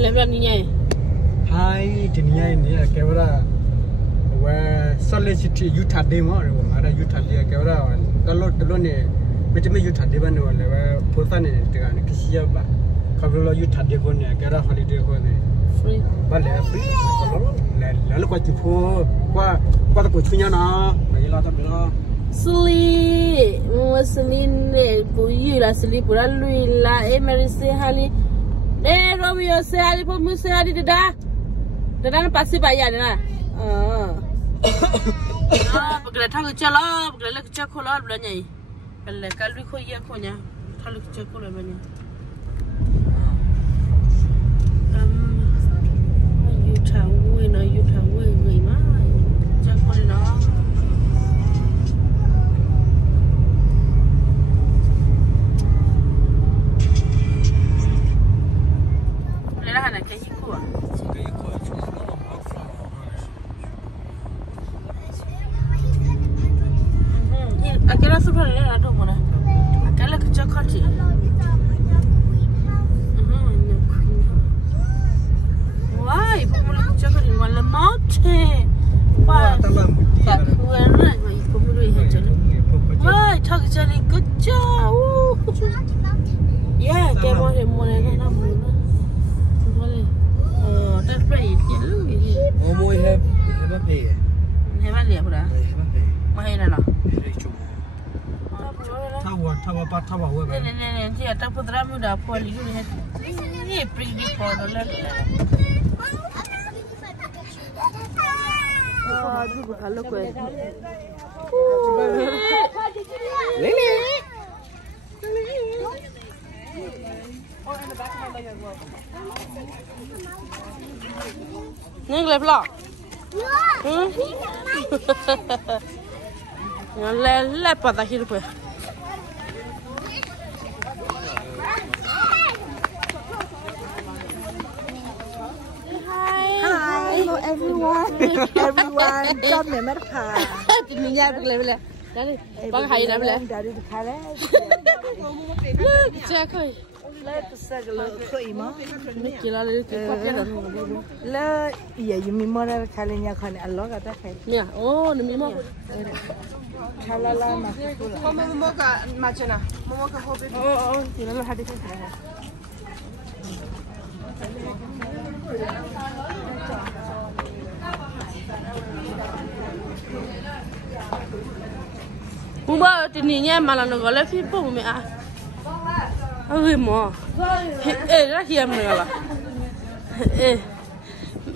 เลยแบบนี้ไงทีนี้เนี่ยแกว่าsolidity ยุทธาเดมหรือว่าอะไรยุทธาเดียแกว่าตลอดเนี่ยไม่จะไม่ยุทธาเดบ้านเนี่ยเลยว่าพูดฟันเนี่ยแต่การคิดเสียบ้าเขาเป็นเรายุทธาเดียคนเนี่ยแกว่า holiday คนเนี่ย free บ้านเลย free ก็แล้วก็จะพูดว่าตะกุชุนยานะไม่ยอมตะกุนมัวสลีเนี่ยปุยละสลีปุระลุยละเมริเซฮาลีโรบิโอเซฮาลีพวกมือเซฮาลีเด็ดนั่นปัสสิบายาเนี่ยนะปกติถ้าเราจะล้อปกติเราจะขลุ่ยแบบนี้เป็นเลยการลุยคุยยังคนเนี่ยถ้าเราจะขลุ่ยแบบนี้ยูทาวเว้ยนะยูทาวเว้ยเงยมากจะขลุ่ยเนาะเลยนะฮะเนี่ยแค่ยี่ขวบAquela super era do mona. Aquela que já corte. Uai, como que já corte igual a morte. Uai, tá cuera, uai, como do isso já. Uai, tá que já lhe cucha. Yeah, que morre mona na mona. Vale. Tá free. Oh, boy, have a pay. Have a lea, bra. Mai na. Tawa gue. Nih, dia tak putra muda poli ni. Ni pergi poli lah. Aduh, kalau kau. Lele. Ni gelap lah. Le pada hidup ya. Hello everyone. Job ni mereka. Dunia boleh. Dari bang hai dah boleh. Dari kare. Cek kau. Let segala koi mah. Kira lagi pakai dah. Le iya yumi mana kalinya kan Allah kata kan. Ya, oh ni mah. Halala mah. Mama ka macam mana? Mama ka hobi. Oh, kira lah hadis kan. Bumba tininya malah nggak fi pun me ah. Mo. Dah hiam nggak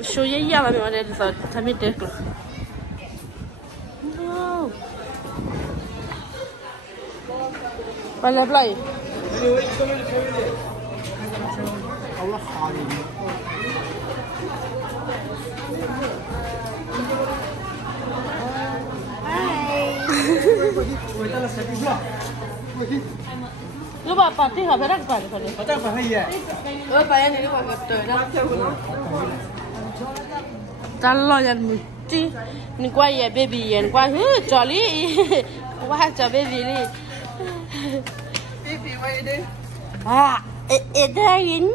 show ye ya me ada di sana, kami dek. Wow. Balai balai. Allah khalim. Lu apa sih? Apa dah apa ni? Apa apa ya? Oh, bayar ni apa betul dah. Kalau yang mesti ni kuah ya baby yang kuah jolly, kuah jolly baby ni. Baby, what you do? Dah ini.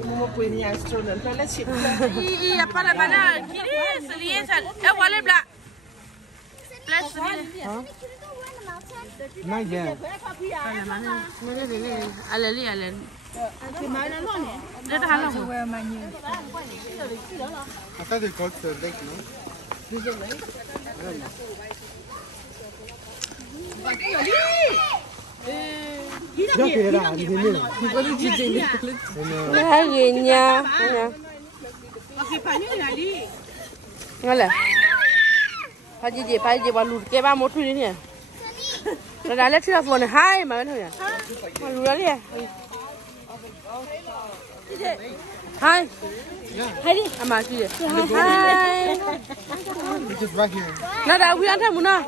Mama punya astronaut, kalau cip. Iya, apa mana? Kiri seliasan. Wallet belak. Plus ni. Nah ya. Mana? Ni. Alali. Di mana lo ni? Dia dah halang. Atau di kau terlek no? Jauh kira ni ni. Kalau jijik ni. Larinya. Pakai panjang lagi. Ngalah. Paji balu ke ba motor ni ni. Dah lihat telefon hai mana tu ya? Balu dah lihat. Hai. Hai di. Ama tu ya. Hai. Just right here. Nada aku yang tamu na.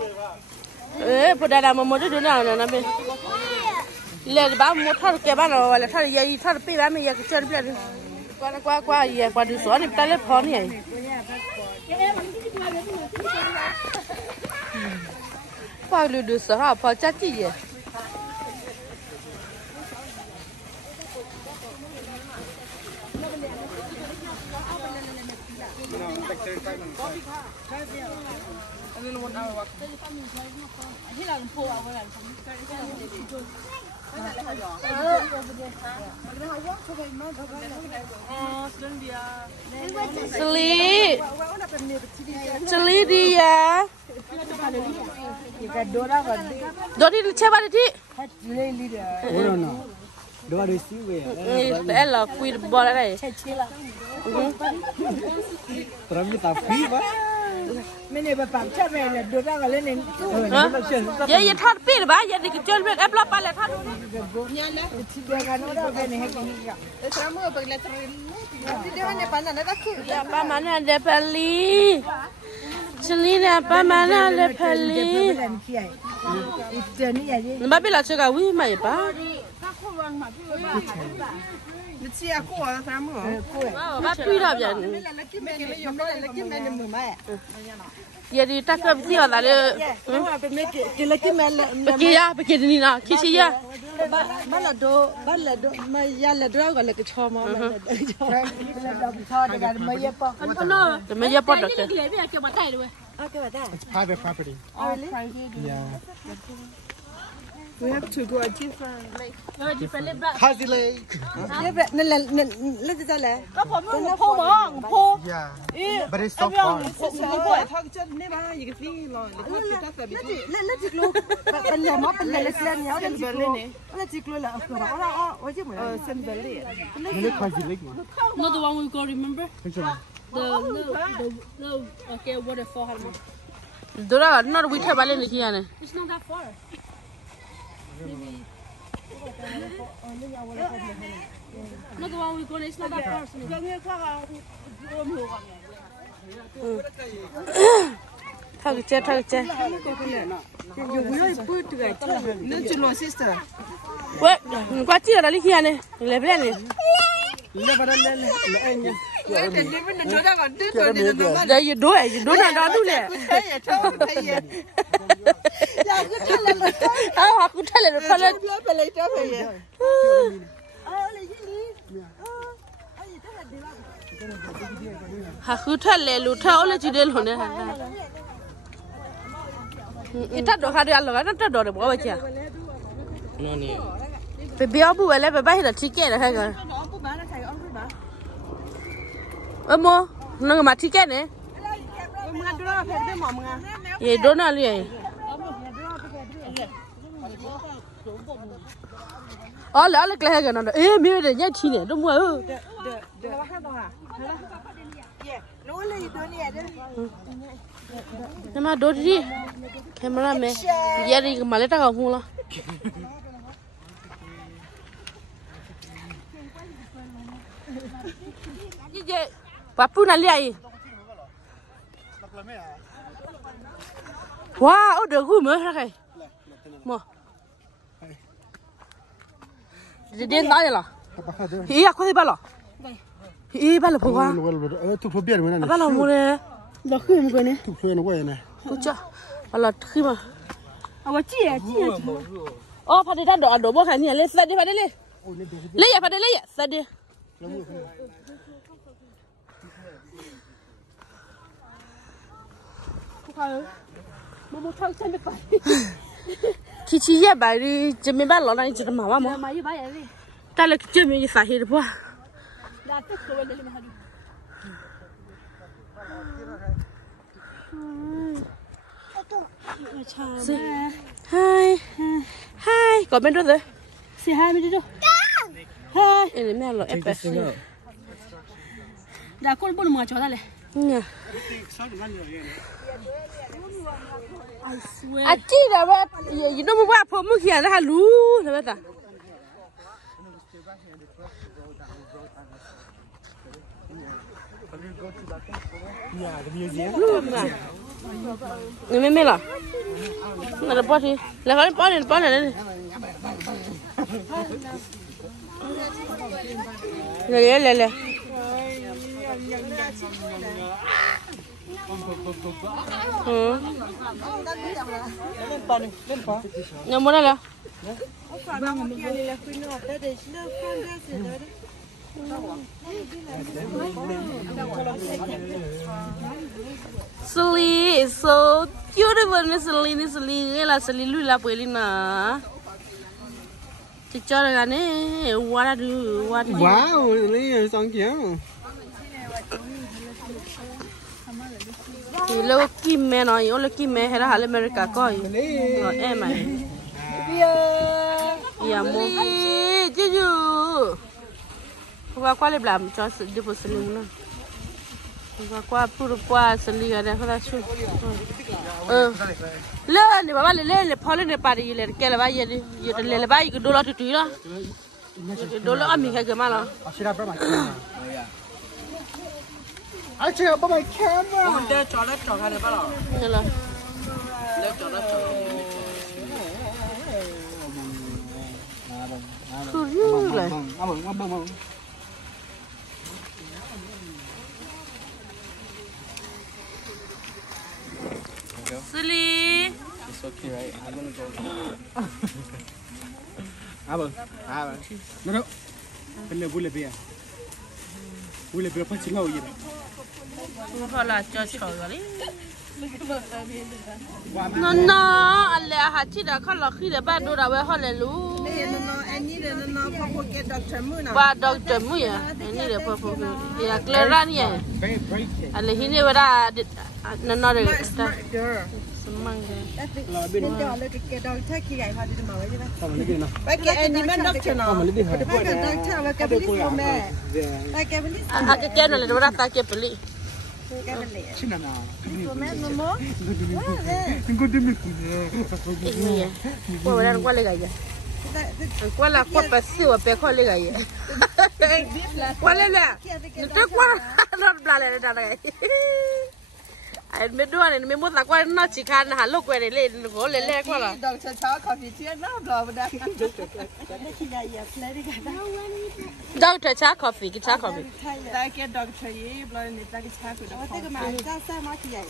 Pada dah motor tu na be. Le ba motor ke ba na wala thar ya thar pe ba me ya ke char pla. Kwa ya kwa di so ni telefon ni. Pak lu du sah apa cati je. Seli dia. Dodi siapa tadi? Ora no. Doa resi we. Ella kui bola dai. Terami tapi ba. Mene ba pam cha me le do ra ga le ne. Ye thot pi ba ye dik chol me apla pa le thot. Ti de ga no ra ga ne he ki ga. Ya pa mana de peli. Selina pa mana de peli. Ite ni ya ye. Ba bi la che ga wi mai ba. Ba pi ra bia. Ye di ta ka ti la le. Ke le ki me le. Ki ya ba ki ni na ki si ya. Ba la do ma ya le do ga le ke cho ma le cho de ga ma ye pa. De me ya pot da ke. It's private property. Oh really? Yeah. We have to go a different lake. Kazi Lake. Ne le ta le. Yeah. But it's so far. Le ti klo. Ba le ma ba le sla ni le ti klo. Le ti klo la ko ba. Ora o ji mo. Really Kazi Lake. Not the one we go remember? Which one? No, okay, waterfall. Dora, not we have Valen here. It's not that far. Not the one we go, it's not that far. Thằng No, sister. What? Qua chia là đi kia này, lấy bên này. Đây you do nào đó luôn nè. Họ cũng thấy là được thôi lên. Họ cứ thấy là lụt theo là chỉ đến hồi này. Ít thắt đồ khai đi ăn rồi, nó thắt đồ để bỏ vào chè. Bị béo bự vậy, bị bay là chỉ kẹt là hay rồi. Mô, nó mà thích cái này. Ye đó nào liền. Lỡ là cái cái nó. Ê, mi để nhảy chi này, đúng không? Nhưng mà đôi đi, camera mẹ, giờ đi mà lấy ta không lo. Papu nali ai. Wow, udah gue mah kayak. Mau. Jadi entah lah. Iya, aku sih balo. Iya balo pokok. Tu kau biar mana? Balo mula. Dah kau mungkin ni. Tu kau yang kau ni. Kucah. Balo kau mah. Awak cia. Oh, pada dah ada boh kan ni. Le, sedih pada le. Le ya pada le ya, sedih. Khi chi ya bài đi chơi mấy bạn lọ này chỉ là màu mà. Ta là chơi mấy phải hết rồi. Hi, hi, có bên đó rồi. Say hi bên đó. Hi, em mẹ lọ ép. Đã con bún mà cho ta này. Nha. À chị là ba, gì nó mua ba phô mua kia nó hà lú, là ba ta. Người mấy mấy là, nó là bao thì, là cái bao này đây. Lele. Yang mana lah? Sally is so beautiful. Sally là Sally lui là bơi lên nè. Chị cho là nè, quá được, quá được. Wow, lấy xong kiểu. Thì lâu kim mẹ nói, ô lâu kim mẹ hay là Hà America coi. Rồi em mày. Dạ mua. Chứ chứ. Qua qua lên làm cho sự giúp Sally nữa. Qua puru qua Sally cái này là chú. Lên đi bà lên phò lên bà đi lên cái là bà gì đi lên bà cái đô la tụi đó đô la mình cái mà lo I check out my camera. mình để cho cái này bà lo thế là để cho nó cứ lại Sally. It's okay, right? I'm gonna go. Aba. No. Pelle bule bia. Bule bia pa chila hoye. Không là cho rồi. No, alle ha chi da khala khi da ba do da we ho le lu. No, anh đi đến nó papa get doctor mu nào. Ba doctor mu ya. Ni de papa ke. Ya clear ni ya. Alle hine wada no de. Semang ke. Bên đó là cái doctor kia vậy họ đi mà vậy đó. Come lấy đi nào. Vậy cái anh đi bên doctor nào. Come lấy đi. Vậy cái doctor là cái bên đi mẹ. Vậy cái bên đi. Cái no le wada ta ke peli. Cái bên đi. China na. Mẹ mama. Ngo de mi. Ni. Ko wada ko le ga ya. Ko la ko pa si wa pe ko le ga ya. Ko le le. Ni te ko no bla le da ga. Ai me doan ni me mo ta ko no chi kan ha lo ko le le ko le le ko la. Doctor cháo coffee chia nó rồi mà đang. Cái gì vậy? Lấy đi cả. Doctor cha coffee, cái cha coffee. Ta cái doctor gì, bây giờ ta cái cháo của nó. Cái mà ra sao mà chị vậy?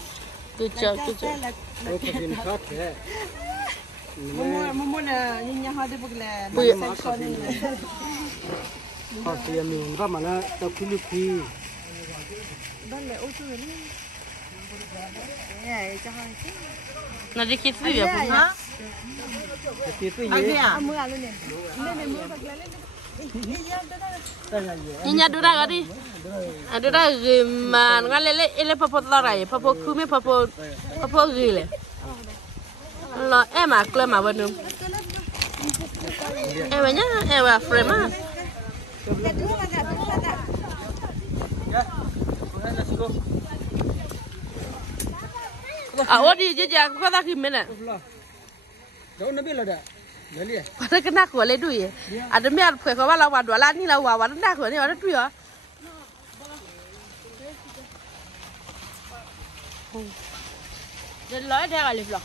Good job, good job. Ô cái gì khác thế. Mama nè, nhìn nhà họ đi bực lẹ. Họ thì mình ra mà nó tao Philippines. Đó là ô tô này. Này cho họ. Nó đi kít gì vậy hả? Cái gì vậy? Mưa luôn nè. Lên mưa bực lẹ lên. Inya dura gadi. Adura mà ngal le ele papo tarai, papo kume papo gile. Lo em à kle mà bên đường. Em nhá, em à frame á. À ô đi chứ chả có ta kim nè. Đâu nó biết là đấy. Pada kena ko le duye. Ada me ar phe ko wala wa do la ni la wa nda ko ni wa du yo. Den loi da le vlog.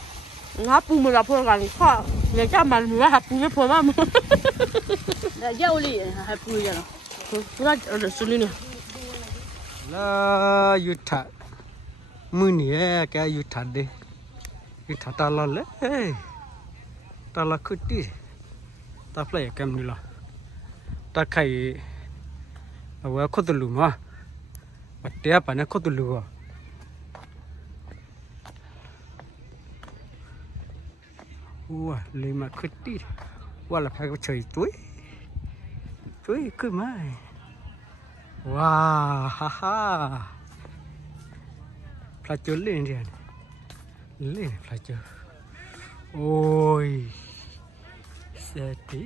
Nga pu mo la po ga ni kha. Le cha man mi ha pu me po ma mo. Da yau li ha pu ya lo. Ko ga de su ni ni. La yuta. Mu ni cái yuta de. Yuta ta la le. Ta là khứt đi, ta phải cầm đi là, ta khai, ở khốt từ lùm à, bắt té bà nó khốt từ lùm à, wow, lấy mà khứt đi, wow là phải có trời tối cứ mãi, wow, ha ha, phải chơi lên đi, lên phải chơi. Ôi xe tí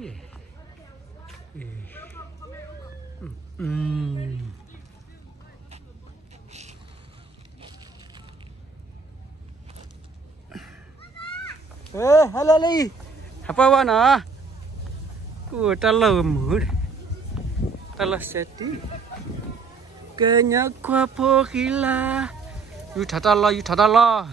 hello Ly apa wana ku talo mu talo xe tí ke nya kwa po khila yu thata lo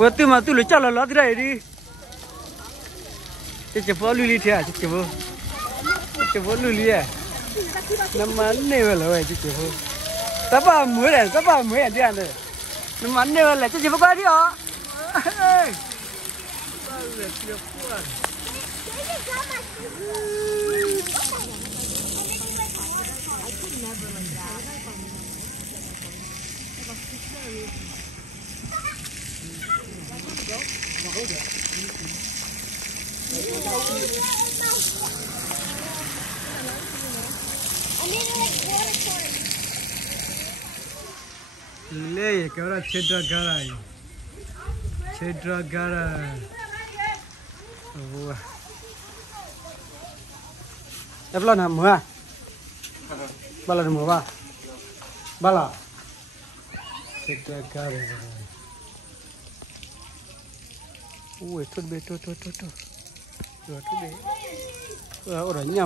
Quên từ mà tôi lấy cho là lót đây đi, chỉ có luli thôi à, chỉ có luli à, nằm mà này mà lấy chỉ có, tao bảo mới à đi ăn đây, nó mắn đều là cho chị qua đi hả ले क्या रहा छेड़ा गारा वो अब ला ना मुआ बाला ना मुआ बाला छेड़ा गारा ui tốt bê tốt bê rồi nhà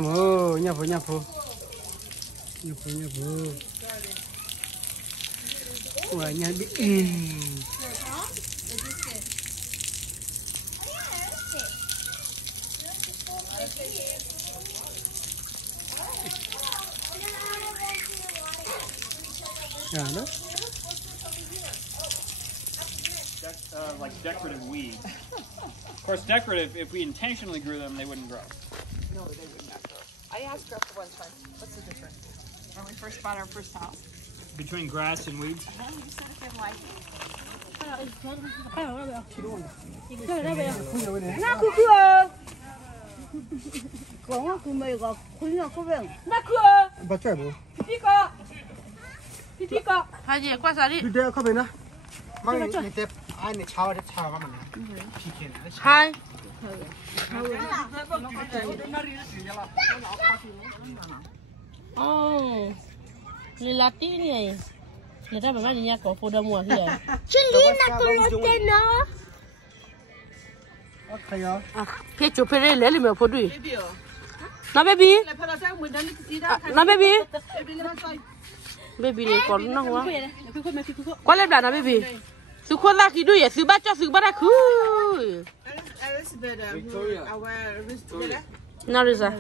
phố ui nhà bị đó like decorative weeds. Of course, decorative, if we intentionally grew them, they wouldn't grow. No, they would not grow. I asked her one time, what's the difference? When we first bought our first house. Between grass and weeds? You said if you like it. bắt chơi bố hai gì qua sao đi đi đây không phải nữa mang cái tép ai này cháo mà hai là tí này người ta bảo là nhà có phô đâm mùa gì Chilina coloteno. phía chụp phía đây lấy liền mà phô đuổi nó baby nó baby này còn nó quá quá lên đàn nó baby sự khôn ra khi đuổi sự bắt cho sự bắt ra cứ nào rồi sao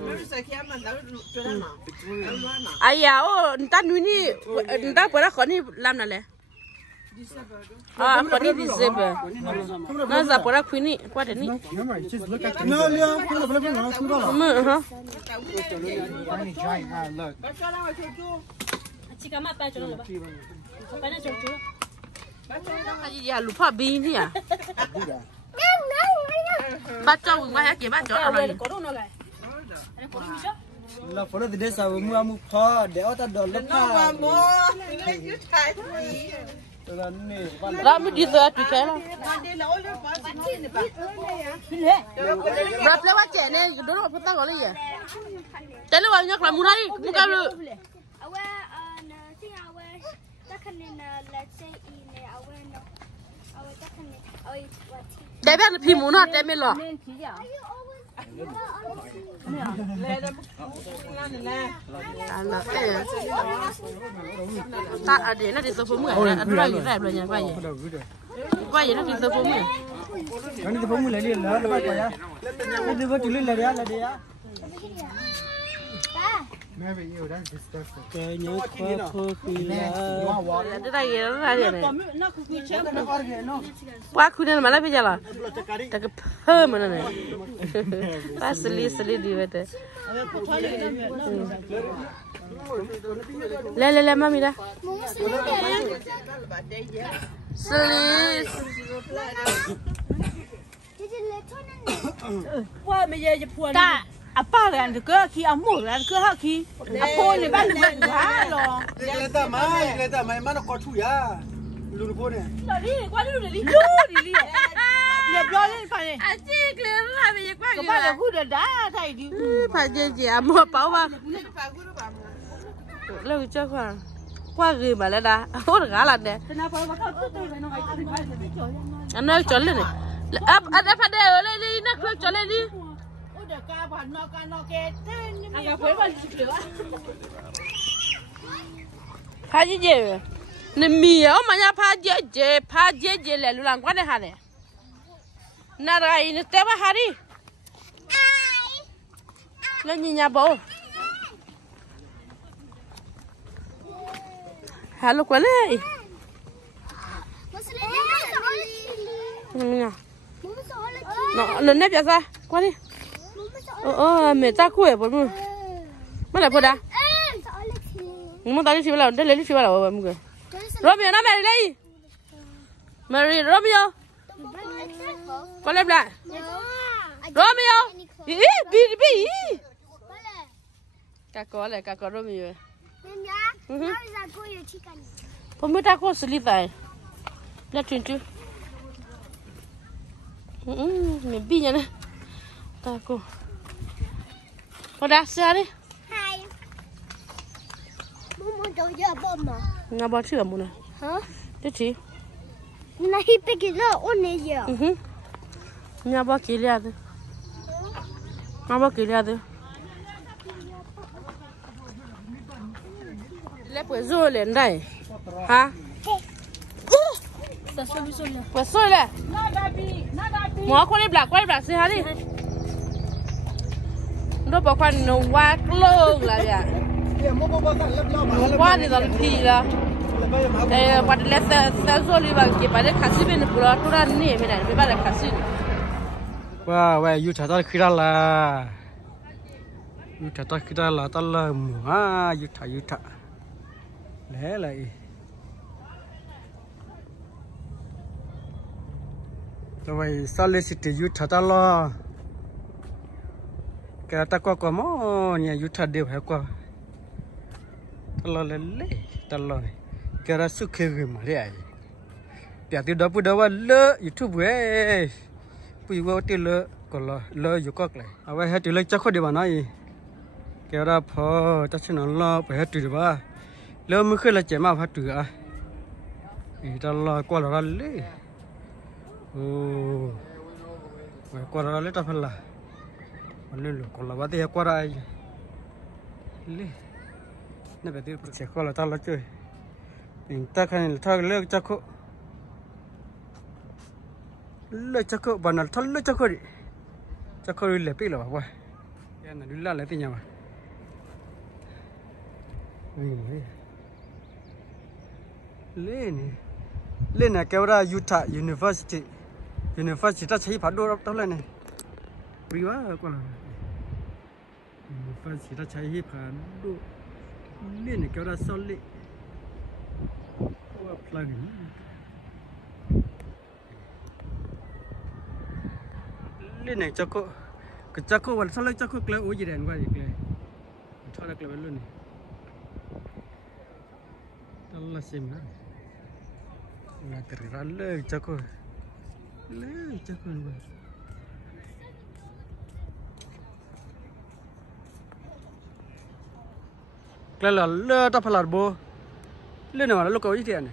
ai à ô ta nuôi ni ta bữa đó có ni làm nào lẽ à có ni December nó giờ bữa đó quý ni qua đến ni nó liêu không là phải nó không đó mơ hả à lụp hoa bi đi à bắt cháu qua hết kì bắt cháu rồi là phải để sao mua pha để ở ta đòn lớp pha ra mới đi ra tùy cái là bắp lấy quá trẻ này đó là ta gọi là gì trẻ nó vào nhắc là mua đây mua cam được để bé phi muốn nó để mẹ lọ ta ở đây nó đi sơ phố mười nó ra gì ra rồi nhà quay gì nó đi sơ phố mười cái này phố mười lấy liền nữa là cái cái gì có chữ lên là đấy á mẹ bị yêu đấy cái nhớ khô phi là cái này nó ra gì này quá khu này mà lấy bây giờ là ta cái phơ mà này ta xử lý đi vậy đấy lên mami ra xử lý qua bây giờ chụp ta à ba là ăn cứ khi ăn muối ăn cứ hắc khi à phôi thì bán được quá rồi người ta mày mà nó có chui à luôn phôi này đi qua đi liệp lo lên phải này à chị lên là bây giờ qua có bao giờ cứ đá thầy đi phải gì à mua bảo vào lâu chưa qua gửi mà lên đã hốt gà lần này anh ơi chọn lên này ấp phải đều lên đi nó không chọn lên đi phá gì vậy nè mì ở mà nhà phá gì lại luôn làm quá đấy hả này nà rồi nè té vào hả đi lên nhìn nhà bố hello quá lên nó nếp ra qua đi mẹ ta khui bố mày mới là bữa muốn tao đi chơi vào đây lấy đi chơi vào mọi người Romeo nó mẹ đi Mary Romeo con lên lại Romeo bi cá có Romeo không biết ta có xử lý vậy là chuyện chứ mình bi nhá ta cô con đã xe đi nhà bao nhiêu mua nè hả cái gì này bây giờ ôn này giờ nhà bao kilo đấy nhà bao kilo đấy lấy bữa rồi lên đây hả bữa rồi lên mua con đi bạc xí hả đi nó bảo con nó quá lâu là vậy quá thì tao đi là bắt lấy xe rồi đi vào cái bắt khách sĩ bên bữa tôi ra nè mình này bắt khách sĩ wow vậy yêu thật khi ra là yêu thật khi ra là tao là mua yêu thật lẽ lại rồi sau này sẽ yêu thật tao lo cái ta qua mỏ nhà yêu thật đều hay qua tao lo lẽ tao lo cái ra sức khơi mà đấy bây giờ bữa đó lỡ YouTube ấy bây giờ thì lỡ yêu các lại à vậy hết thì lấy chắc khó đi vào nói cái ra phò ta xin nó lo phải hết từ ba lỡ mới khơi là chạy mà phát từ à thì ta lo qua là lấy vậy qua là lấy ta phải là lên được còn là bắt đi qua đây lấy này bây giờ sẽ qua là ta lo chơi mình ta khai thao lỡ chắc khó lỡ chắc khó bạn nào thằng lỡ chắc khó đi lấy pin là bao cái này đi làm lấy tiền nhau lên này kéo ra Utah University ta thấy phát đồ đâu lên này quý quá con là University ta thấy phát đồ lên này kéo ra sau lệ plug lên này cho cô cái cho cô vẫn sau lấy cho cô lấy ủi gì đèn qua gì kìa cho được lấy luôn này Allah semua, nak teran le cakap ni. Kalau le tak pelar bo, le ni mana lu kau ini ni?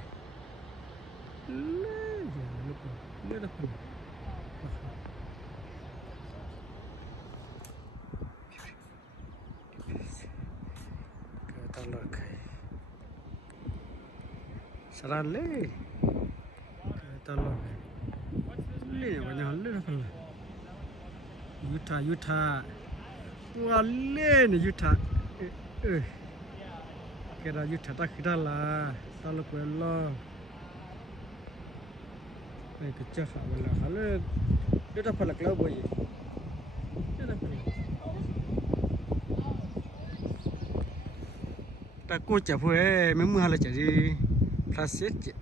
Le tak pelar. Kata lor kai. Saran le, kata lo, le banyak le apa lah? Utah, wah le ni Utah, kira Utah tak kira lah, kalau kau lo, kecil lah, kalau dia tak pelak lah boy, dia tak pelak. Tak kuat apa memang hal jadi. Plastik.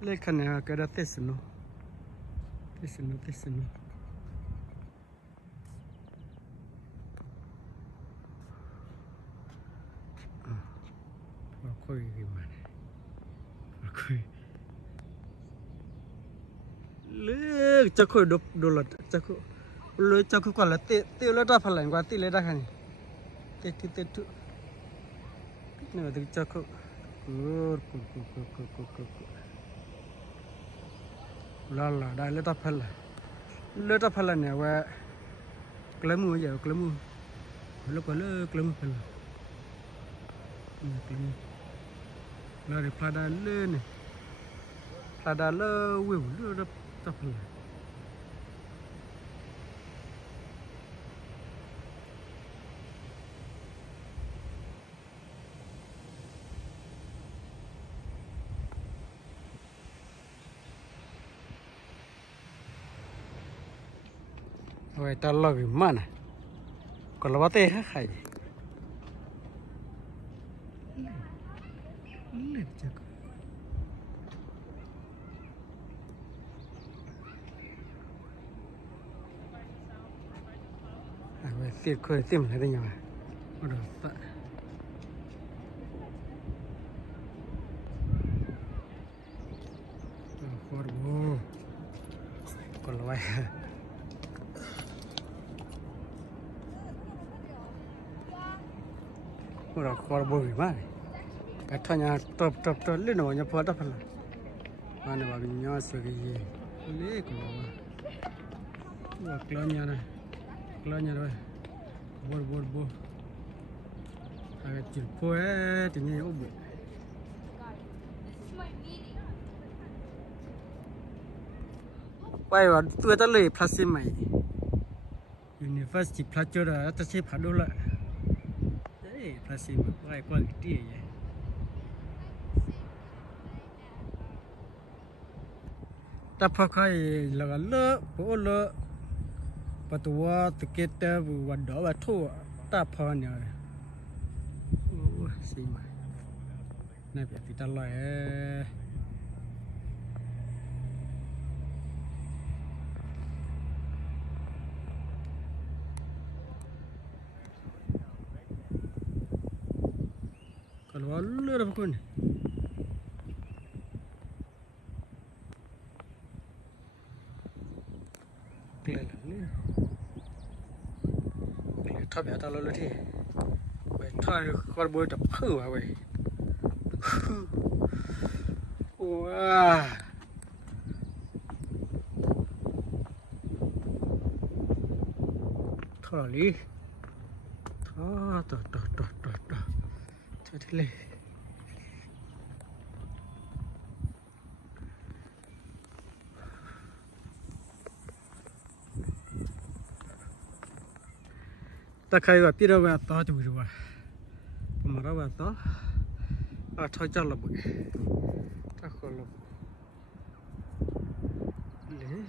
Lekan ya kada tesno. Koi gimana? Koi. Le cakoi dolat cakoi. Le cakoi kalau te le dah paling gua te le dah kan. Itu ni ada cakap lala dah letak pala ni awak kelamu je kelamu kalau kelamu pala kelamu lari pada le ni pada le weu le letak pala vậy ta lo cái mà này còn là bao tê hết khải vậy tiệt khơi tiêm lại đây nhỉ bắt đầu tạ còn bố còn là vậy rồi còn bố gì mà cái thằng nhà tập lên nồi nhà phật đó phải là anh này bảo cái nhỏ sợi cái gì lấy của nó clone nhà này clone nhà rồi bố cái chữ phôi thì như ốp bự quay vào tôi ta lấy plastic mày University plastic đó ta sẽ phá đôi lại đấy plastic quay qua cái gì vậy ta phá khai là lỡ bố lỡ bắt đầu từ cái ta vừa đó và thua ta phá nhở xí mà này bây giờ ta lại kalau lỡ apa pun thọ bé tao lớn thì vậy thôi con bôi tập khử vào vậy wow thọ lý thọ thôi thế này ta khai vào pira vào to chụp rồi mà ra vào to thôi cho là bụi ta khỏi là lấy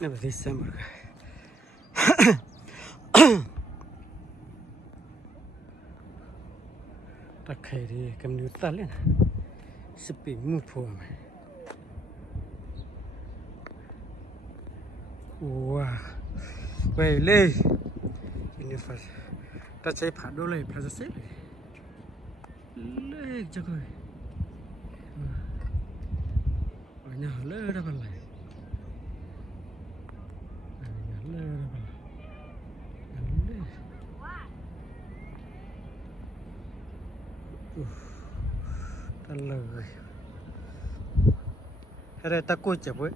này là xem mà ta khai đi cầm nước ta lên Sepi mupo mày. Wow. Vậy lên. Ini phải. Ta chạy phá đô lên, phá ra xếp. Lên cho coi. Ở nhà lơ ra vào lại. Ở nhà lơ ra vào lại. Ta lời. Hay là ta cô chập với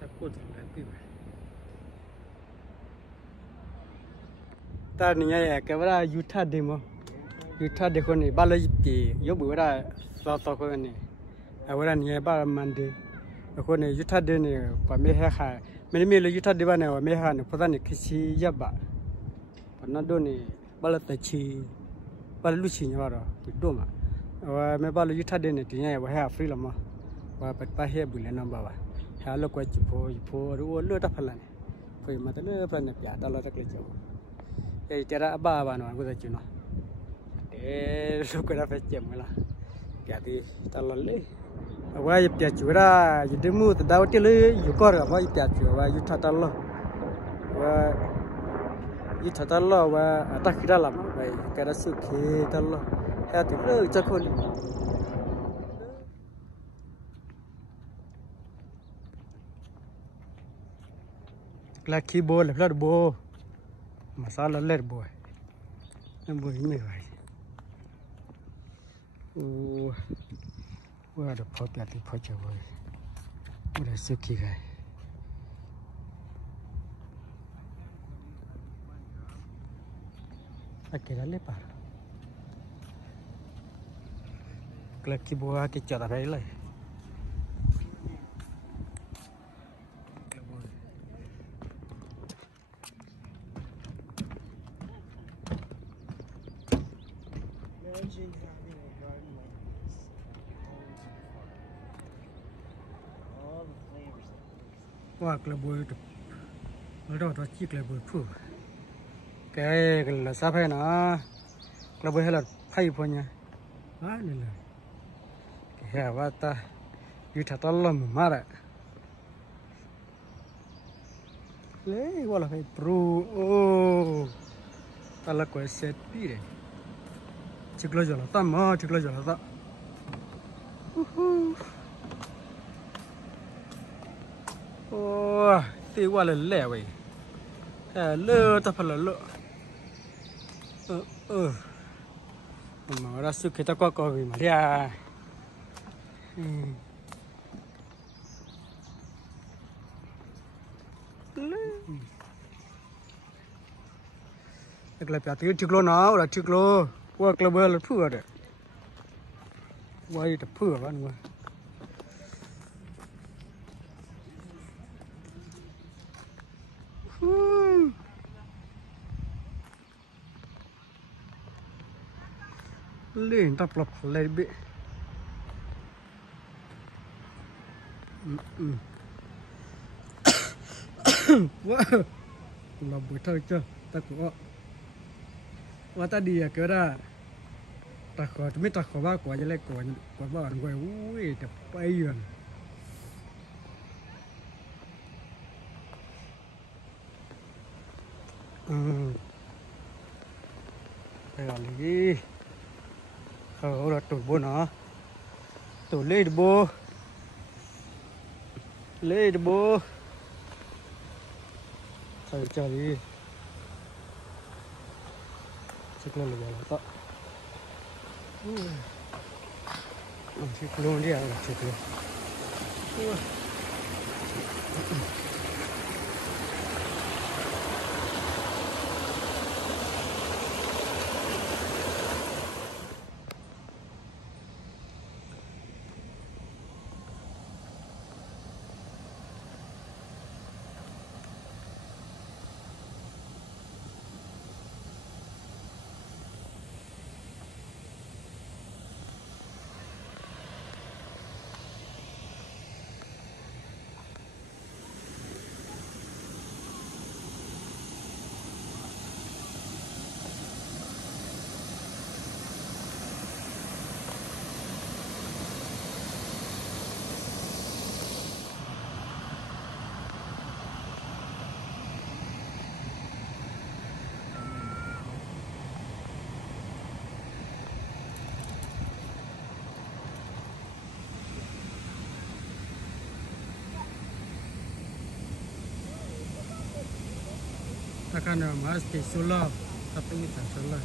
ta cô thì lại bị vậy ta này cái đó Utah đi mà Utah đi con này bao lâu thì yếu bữa đó sao tao con này ở đây này bao năm đi con này Utah đi này và mấy hà mấy là Utah đi bao này và mấy hà này phải là này cái gì vậy bà nó đôi này bao lâu tới chi bao lâu chi nhau rồi bị đổ mà và mấy bao lâu Utah đi này thì nhà và hà free lắm mà và bắt ba hè bự lên năm bà hà lúc quay chụp rồi lỡ đắp phải này phải mà tới lỡ phải này bịa tao lỡ đắp lấy chụp cái chả ra ba bà nói cái gì nó để lúc cái đó phải chém mới là bịa thì tao lỡ lấy và bịa chụp ra chỉ để mua từ đâu tới lấy dù có rồi và bịa chụp và Utah tao lỡ và Utah tao lỡ và ta khi ra làm vậy cái đó sự khi tao lỡ hay thì lỡ cho con là khi bố là lỡ bố mà sao là lỡ bố em bố như vậy qua được phô bia thì phô chơi với đây sự kỳ cái cái đó lấy bà là khi bố cái chợ ở đấy lại ว่ากระบุยแล้วเราตัวจีกระบุยผู้แกก็ละซาเพนะกระบุยให้เราไพ่พอเนี่ยนี่เลยแกว่าตาอยู่ถ้าตลอดมาละเลยว่าเราให้ปรูโอ้ตาละก็เสร็จปีเลยจิกละจละตามาจิกละจละตาโอ้ตีว่าเลยแหล่เว้ยเลือดตาพละเลอะมาเราสุขตะก็วิมาเรียเอกลักษณ์ที่จิกโลน้าวละจิกโลว่ากระเบื้องเพื่อเด้ว่าจะเพื่อวันวะเล่นตับหลับเลยเบ้ว้าเราบุยเท่าเจ้าตะกัวว่าตาดีอะเกิดอะตะขอจะไม่ตะขอว่ากว่าจะเล็กกว่าบ้านกว่าอุ้ยจะไปยืนไปก่อนเลยเราตุ่นบนเนาะตุ่นเล่ดโบใส่จารีชิคกี้พายเลยต่อชิคกี้พายเดียวชิคกี้พายTakkan mesti sulap, tapi kita sulap.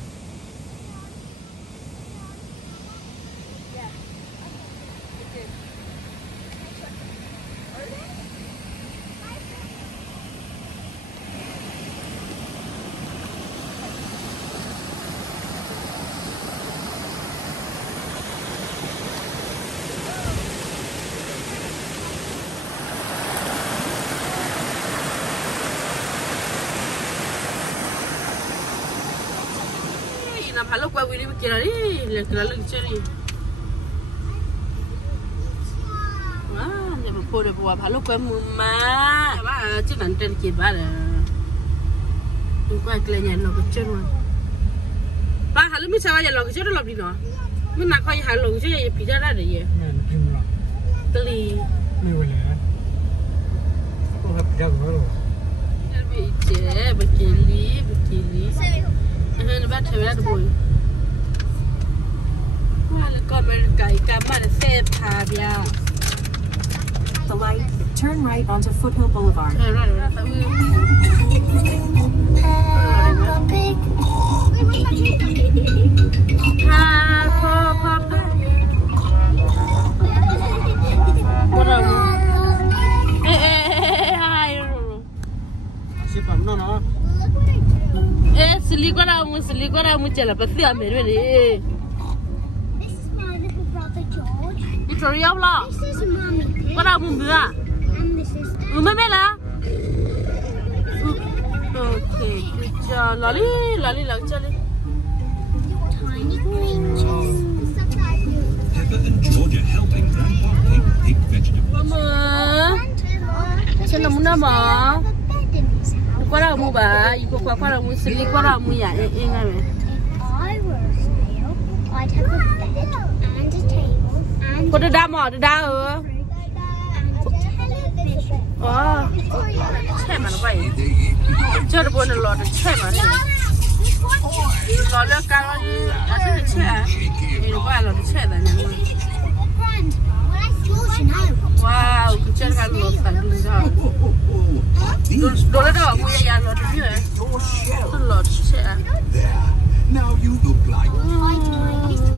Halo kwa wili mkirari le kiralu cheri ya pore kwa halo kwa mumma ba chi nan ten ki ba la kwa klenya lo ko cheru ba halo mi chawa ya lo ko cheru lo bi no mi na ko ya halo che ya pi da da de ye tli mi wala ko ha pi da ko lo bi che bakili ba thwe da boy The light, turn right onto Foothill Boulevard. This is my little brother George. Victoria lah. This is Mommy Pig. Kau dah mula. And this is Dad. Mama lah. Okay, good job. Lali lag chale. Tiny creatures. Peppa and George are helping Grandpa Pig pick vegetables. Mama. chân là muốn nó mà a bed in his house. qua đâu mua bà ý qua đâu mua xử lý qua đâu mua nhà em ngay mẹ If I were a snail, I'd have a bed and a table and có được đa mỏ được đa a television. che mà nó vậy chơi được buồn là lọt được che mà này lọt lên cao như à thế là che thì nó